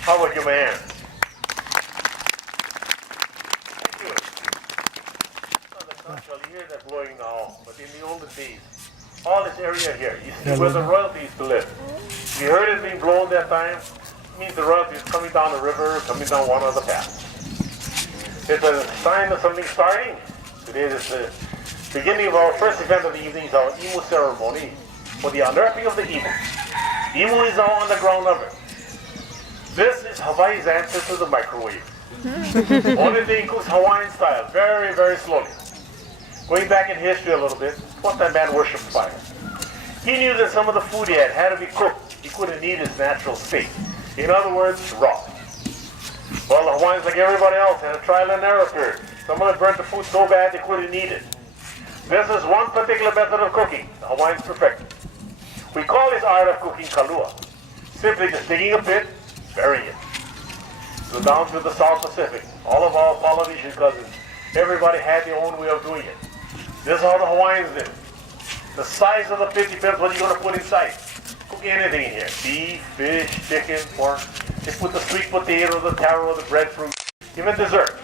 How about you, man? You hear that blowing now, but in the olden days, all this area here, you see where the royalty used to live. You heard it being blown that time, it means the royalty is coming down the river, coming down one of the paths. It's a sign of something starting. Today is the beginning of our first event of the evening, is our Imu ceremony for the unearthing of the Imu. Imu is now on the ground of it. This is Hawaii's answer to the microwave. Only thing cooks Hawaiian style, very, very slowly. Going back in history a little bit, what that man worshipped fire. He knew that some of the food he had to be cooked. He couldn't eat his natural state. In other words, raw. Well, the Hawaiians, like everybody else, had a trial and error period. Some of them burnt the food so bad they couldn't eat it. This is one particular method of cooking the Hawaiians perfected. We call this art of cooking kalua. Simply just digging a pit, burying it. Go down to the South Pacific. All of our Polynesian cousins, everybody had their own way of doing it. This is how the Hawaiians did it. The size of the pit depends what you're going to put inside. Cook anything in here. Beef, fish, chicken, pork. They put the sweet potato, the taro, the breadfruit, even dessert.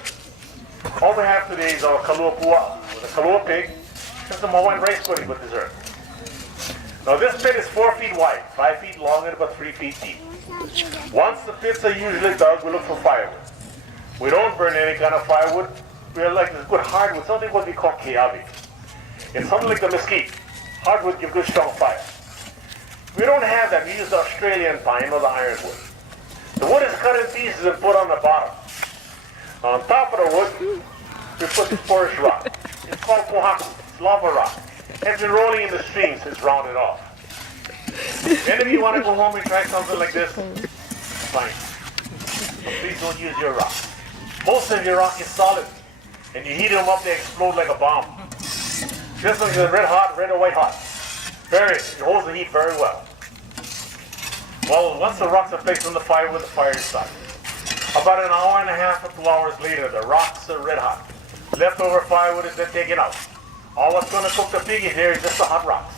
All we have today is our kalua pua, with a kalua pig, and some Hawaiian rice pudding with dessert. Now this pit is 4 feet wide, 5 feet long, and about 3 feet deep. Once the pits are usually dug, we look for firewood. We don't burn any kind of firewood. We like this good hardwood, something what we call keawe. It's something like the mesquite. Hardwood gives good strong fire. We don't have that. We use the Australian pine or the ironwood. The wood is cut in pieces and put on the bottom. On top of the wood, we put this porous rock. It's called pohaku. It's lava rock. It's been rolling in the stream since rounded off. Any of you want to go home and try something like this? Fine. But please don't use your rock. Most of your rock is solid. And you heat them up, they explode like a bomb. This one is red hot, red or white hot. It holds the heat very well. Well, once the rocks are placed on the firewood, the fire is started. About an hour and a half or 2 hours later, the rocks are red hot. Leftover firewood is then taken out. All what's going to cook the pig in here is just the hot rocks.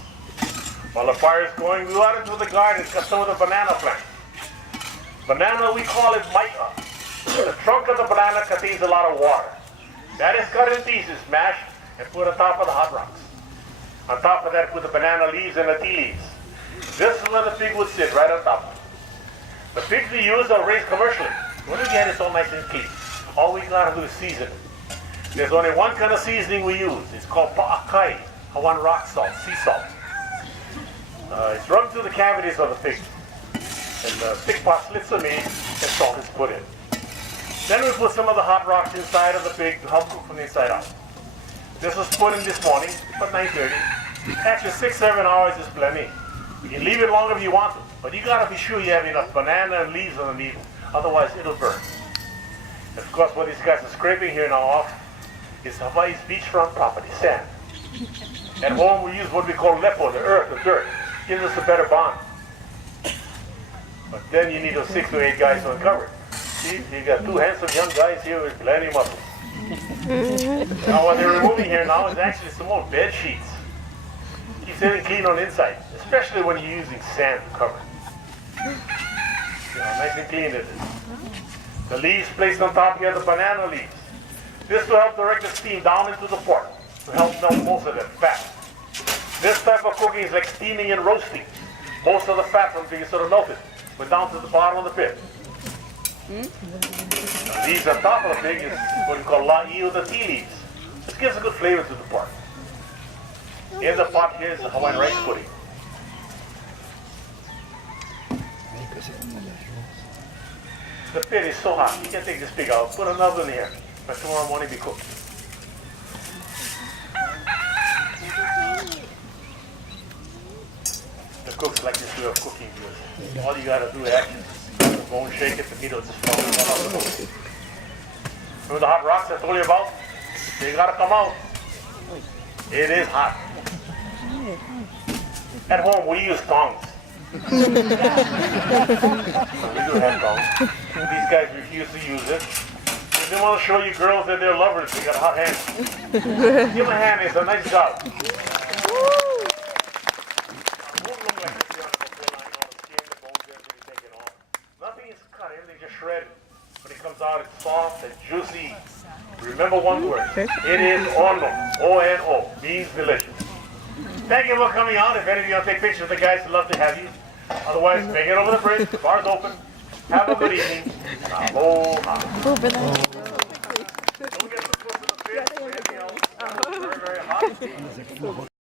While the fire is going, we go out into the garden, cut some of the banana plant. Banana, we call it maika. The trunk of the banana contains a lot of water. That is cut in pieces, mashed, and put on top of the hot rocks. On top of that, put the banana leaves and the tea leaves. This is where the pig would sit, right on top. The pigs we use are raised commercially. When we get it all nice and clean, all we gotta do is season it. There's only one kind of seasoning we use. It's called pa'akai, Hawaiian rock salt, sea salt. It's run through the cavities of the pig. And the pig pot slits are made and salt is put in. Then we put some of the hot rocks inside of the pig to help cook from the inside out. This was put in this morning, about 9:30. Actually, 6-7 hours is plenty. You can leave it longer if you want to, but you gotta be sure you have enough banana and leaves underneath, otherwise it'll burn. And of course, what these guys are scraping here now off is Hawaii's beachfront property, sand. At home, we use what we call lepo, the earth, the dirt. Gives us a better bond. But then you need those 6 to 8 guys to uncover it. See, you got 2 handsome young guys here with plenty of muscle. Now what they're removing here now is actually some old bed sheets. Keeps everything clean on the inside, especially when you're using sand to cover it. Nice and clean it is. The leaves placed on top here, the banana leaves. This will help direct the steam down into the pork to help melt most of that fat. This type of cooking is like steaming and roasting. Most of the fat from being sort of melted went down to the bottom of the pit. The leaves on top of the pig is what we call la'i, the tea leaves. This gives a good flavor to the pork. In the pot here is the Hawaiian rice pudding. The pit is so hot. You can take this pig out, put an oven here, but tomorrow morning be cooked. The cooks like this way of cooking good. All you gotta do is actually the bone, shake it, the meat will just fall out of the bone. Remember the hot rocks I told you about? They gotta come out. It is hot. At home we use tongs. We do have tongs. These guys refuse to use it. If they want to show you girls that they're lovers, they got hot hands. Give them a hand, it's a nice job. Nothing is cut, everything just shredded. When it comes out, it's soft and juicy. Remember one word. It is ono. O-N-O. Means delicious. Thank you for coming out. If any of you want to take pictures of the guys, we'd love to have you. Otherwise, make it over the bridge. The bar's open. Have a good evening. Aloha. Don't get too close to the fish or anything else. It's very, very hot.